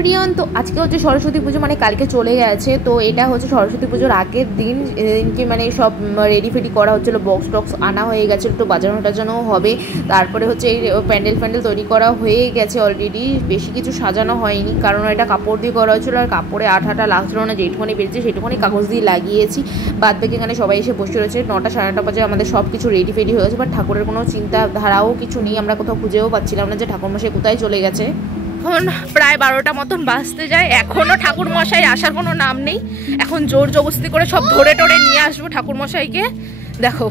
Everyone, তো আজকে হচ্ছে সরস্বতী পুজো, মানে কালকে চলে গেছে। তো এটা হচ্ছে সরস্বতী পুজোর আগের দিন, এদিনকে মানে সব রেডি ফেডি করা হচ্ছিলো, বক্স টক্স আনা হয়ে গেছে, একটু বাজানো টাজানোও হবে। তারপরে হচ্ছে এই প্যান্ডেল ফ্যান্ডেল তৈরি করা হয়ে গেছে অলরেডি, বেশি কিছু সাজানো হয়নি কারণ এটা কাপড় দিয়ে করা হয়েছিলো, আর কাপড়ে আঠাটা লাগছিলো না, যেটুকুনি বেরিয়েছে সেটুকুনি কাগজ দিয়ে লাগিয়েছি। বাদ বাকি এখানে সবাই এসে বসে রয়েছে, 9টা সাড়ে 9টা বাজে আমাদের সব কিছু রেডি ফেডি হয়ে গেছে। বাট ঠাকুরের কোনো চিন্তাধারাও কিছু নেই, আমরা কোথাও খুঁজেও পাচ্ছিলাম না যে ঠাকুরমশাই কোথায় চলে গেছে। এখন প্রায় 12টা মতন বাজতে যায়, এখনও ঠাকুরমশাই আসার কোনো নাম নেই। এখন জোর জবরদস্তি করে সব ধরে টরে নিয়ে আসবো ঠাকুরমশাইকে। দেখো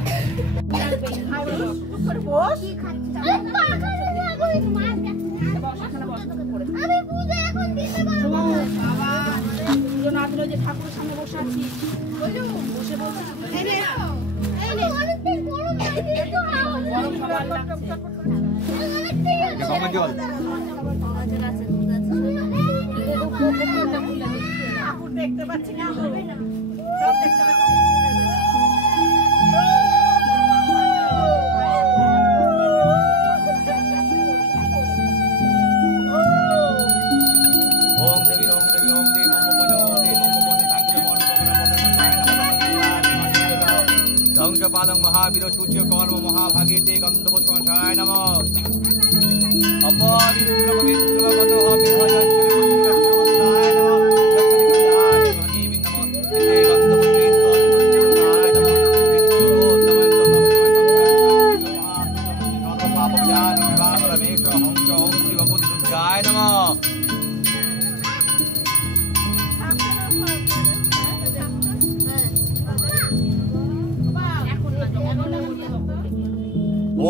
দেখতে পাচ্ছি না, হবে না, সব দেখতে পাচ্ছি। পালং মহাবীর সূর্য কর্ম মহাভাগীতে গন্ধপুষ্পায় নমঃ। অপবিত্রপবিত্রগত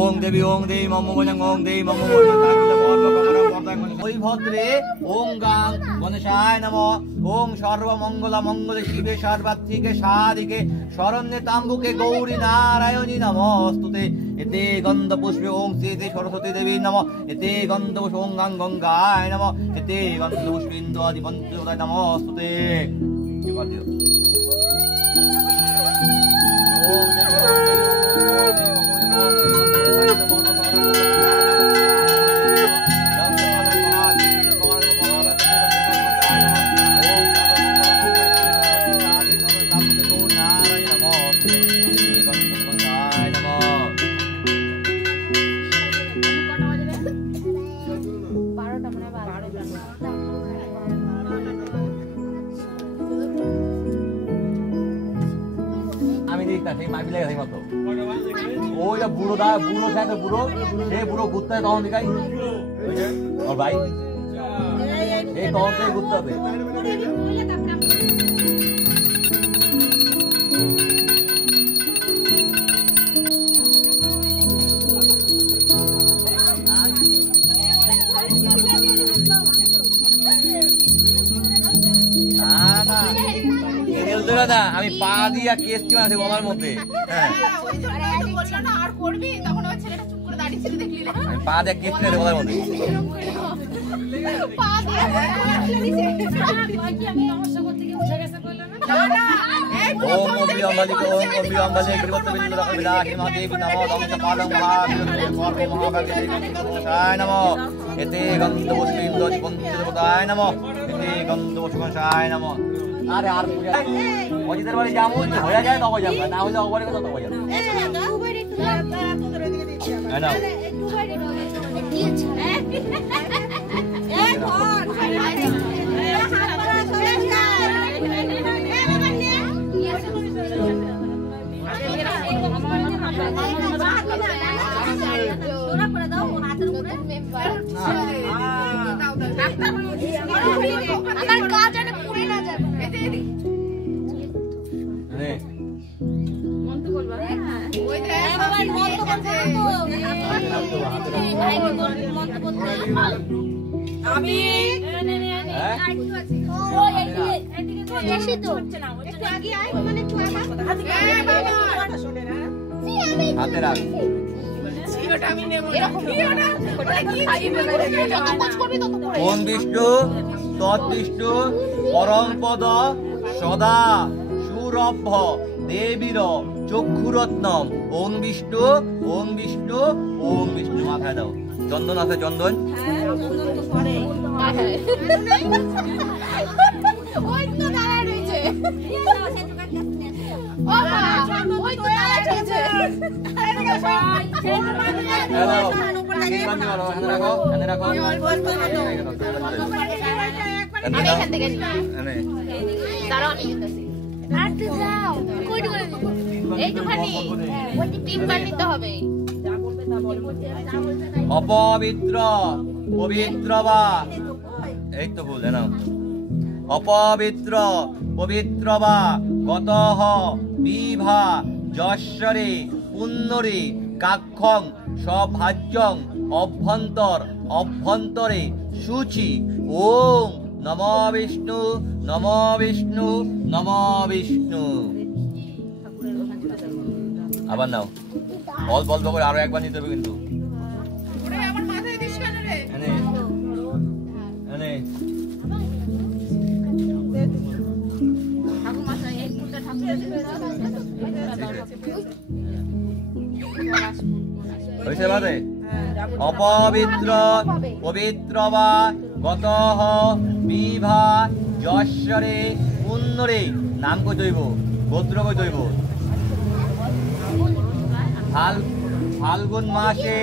ওং দেবী ওং দেবী মম বজং ওং দেবী মম বজং ওই ভদ্রে ওং গাং গণেশায় নমঃ। ওং সর্বমঙ্গল মঙ্গলে শিবে সর্বার্থিকে সাধিকে শরণ্যে তাম্বুকে গৌরী নারায়ণী নমস্তুতে। এতে গন্ধ পুষ্পে ওং শ্রীতে সরস্বতী দেবী নমঃ। এতে গন্ধ পুষ্প ওং গাং গঙ্গায় নমঃ। এতে গন্ধ পুষ্পে ইন্দু আদি পঞ্চদায় নমস্তুতে। ওং বুড়ো বুড়ো সে বুড়ো ঘুরতে হয় তখন দেখাই ওর ভাই এই তখন থেকে ঘুরতে হবে। না আমি পা দিয়া কেস কি আছে গলার মধ্যে, পা দিয়া কেস কি আছে গলার মধ্যে। ওম অম্বি অম্বালিক ওম অম্বি অম্বালিক গৃহত্ববিন্দু রাখবিলাহি মহাদেবী নমঃ। দমচ পালং মহাবীর কর্ম মহাভাগীতে গন্ধপুষ্পায় নমঃ। এতে গন্ধপুষ্পে ইন্দু আদি পঞ্চদায় নমঃ। এতে গন্ধপুষ্পায় নমঃ। আরে আর অজিতের বাড়ি যাবো, হয়ে যায় তবে যাবো, না হলে অবারে কথা তবে যাবো। হাতে রাখ কোন বিষ্ণু তৎবিষ্ণু পরমপদ সদা সুরভ্য দেবীর চক্ষুরত্নম ওং বিষ্ণু ওং বিষ্ণু ওং বিষ্ণু। মাথায় দাও চন্দন আছে, চন্দন ওই তো দাঁড়া রয়েছে ওই তো দাঁড়া রয়েছে এখান থেকে এইটুখানি টিম বানিতে হবে। অপবিত্র পবিত্র বা, এই তো ভুল না, অপবিত্র পবিত্র বা গতঃ বিভা যশ্বরে পুণ্যরে কাক্ষং সভাজ্যং অভ্যন্তর অভ্যন্তরে শুচি। ওম নমো বিষ্ণু নমো বিষ্ণু নমো বিষ্ণু। আবার নাও, অল্প অল্প করে আরো একবার নিতে হবে কিন্তু। অপবিত্র পবিত্র বা গতঃ বিভা যশ্বরে পুণ্যরে, নাম কই দইব, গোত্র কই দইব। ফাল্গুন মাসে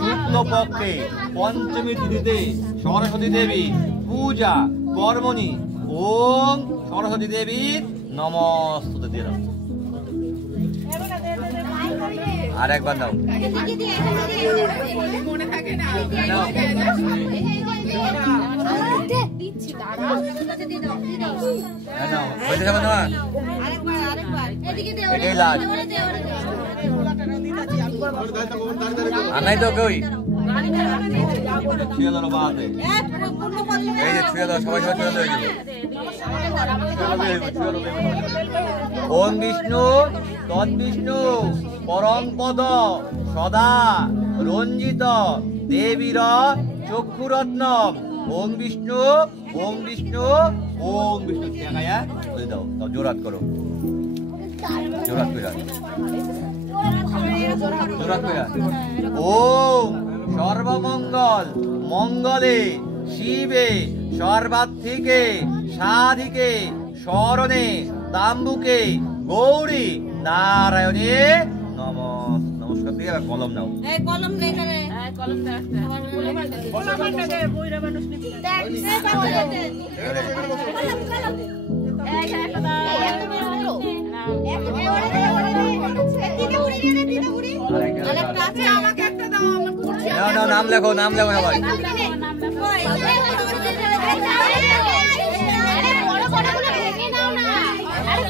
শুক্ল পক্ষে পঞ্চমী তিথিতে সরস্বতী দেবী পূজা কর্মণি। ওম সরস্বতী দেবীর নমস্তুতে দিয়ে দাও। আর একবার দাও। আনাই তো কই ছুঁয়ে ধরো বাহাতে, এই যে ছুঁয়ে ধরো, সবাই সবাই ছুঁয়ে ধরে। ওম বিষ্ণু তদ্বিষ্ণু পরম পদ সদা রঞ্জিত দেবীর চক্ষুরত্নম। ওম বিষ্ণু ওম বিষ্ণু ওম বিষ্ণু। ঠেকায়া বলে দাও, তাও জোরাত করো, জোরাত কইরা, জোরাত কইরা। ওম সর্বমঙ্গল মঙ্গলে শিবে সর্বার্থিকে সাধিকে শরণে তাম্বুকে গৌরী নারায়ণে নমঃ। নমস্কার দিয়ে আবার কলম নাও। এই কলম নেই এখানে, কলম দাও একটা। কলমটা দে, বইরা মানুষ নিবি। দেখ এই একটা দাও। এত বড় হলো, এত বড় দিতে উড়ি দিয়ে দিতে উড়ি। আরেকটা আছে, আমাকে একটা দাও, আমার কুরসি। নাও নাও, নাম লেখো, নাম লেখো সবাই। নাম লেখো। আরে বড় বড় গুলো ভেঙে নাও না। আরে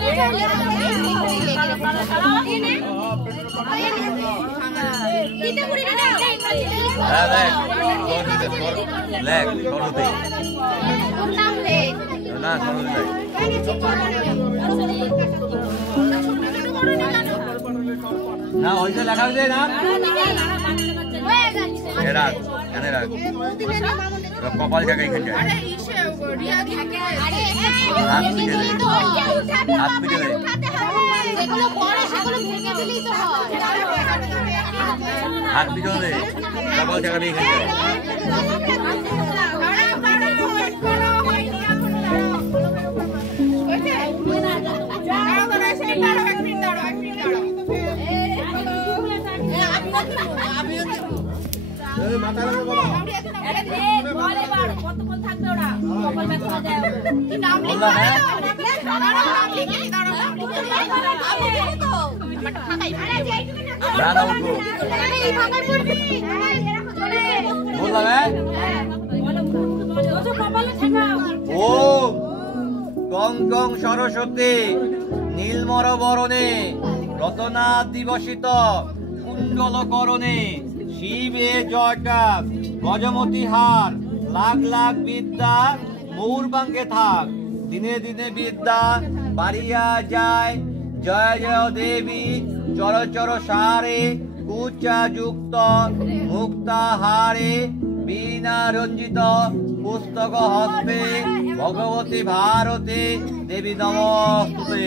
দিতে উড়ি না। হ্যাঁ লেখ, লেখ সরস্বতী। ওর নাম লেখ না, সরস্বতী না, ওইটা লেখা হয়েছে না। কপাল জায়গায় এখানে যায়, হাত পিঠে দেয়, হাত পিঠে দেয়, হাত পিঠে দেয়, কপাল জায়গায় এখানে যায়। ওম গং গং সরস্বতী নীলমর বরণে রতনা দিবসিত কুণ্ডল করণে শিবে জয়টা গজমতি হার লাখ লাখ বিদ্যা মৌর বাঙ্গে থাক দিনে দিনে বিদ্যা বাড়িয়া যায় জয় জয় দেবী চর চর সারে কুচা যুক্ত মুক্তা হারে বীণা রঞ্জিত পুস্তক হস্তে ভগবতী ভারতে দেবী নমস্তে।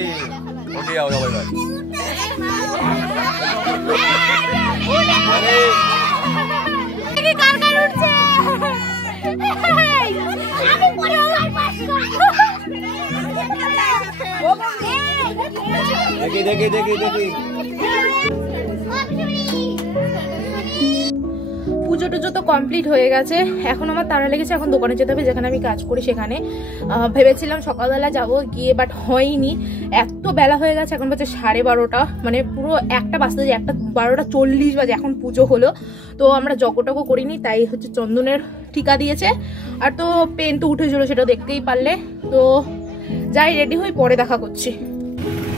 দেখি দেখি দেখি দেখি পুজো টুজো তো কমপ্লিট হয়ে গেছে। এখন আমার তাড়া লেগেছে, এখন দোকানে যেতে হবে যেখানে আমি কাজ করি সেখানে। ভেবেছিলাম সকালবেলা যাব গিয়ে, বাট হয়নি, এত বেলা হয়ে গেছে। এখন বাজে 12:30, মানে পুরো 1টা বাজতে যায়, 12:40 বাজে এখন পুজো হলো। তো আমরা যজ্ঞটজ্ঞ করিনি, তাই হচ্ছে চন্দনের টিকা দিয়েছে। আর তো পেন তো উঠেছিল, সেটা দেখতেই পারলে। তো যাই রেডি হই, পরে দেখা করছি।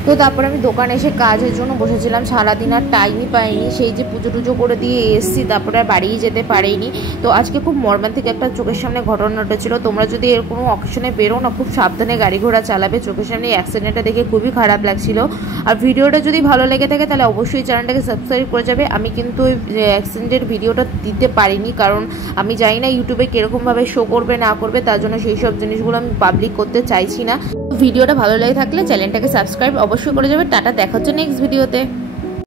তো তারপর আমি দোকানে এসে কাজের জন্য বসেছিলাম, সারাদিন আর টাইমই পাইনি। সেই যে পুজো টুজো করে দিয়ে এসছি, তারপরে আর বাড়িয়ে যেতে পারিনি। তো আজকে খুব মর্মান্তিক একটা চোখের সামনে ঘটনা ঘটেছিল। তোমরা যদি এর কোনো অকেশনে বেরো না, খুব সাবধানে গাড়ি ঘোড়া চালাবে। চোখের সামনে অ্যাক্সিডেন্টটা দেখে খুবই খারাপ লাগছিল। আর ভিডিওটা যদি ভালো লেগে থাকে তাহলে অবশ্যই চ্যানেলটাকে সাবস্ক্রাইব করে যাবে। আমি কিন্তু ওই অ্যাক্সিডেন্টের ভিডিওটা দিতে পারিনি, কারণ আমি জানি না ইউটিউবে কীরকমভাবে শো করবে না করবে, তার জন্য সেই সব জিনিসগুলো আমি পাবলিক করতে চাইছি না। ভিডিওটা ভালো লেগে থাকলে চ্যানেলটাকে সাবস্ক্রাইব অবশ্যই করে যাবে। টাটা, দেখা হচ্ছে নেক্সট ভিডিওতে।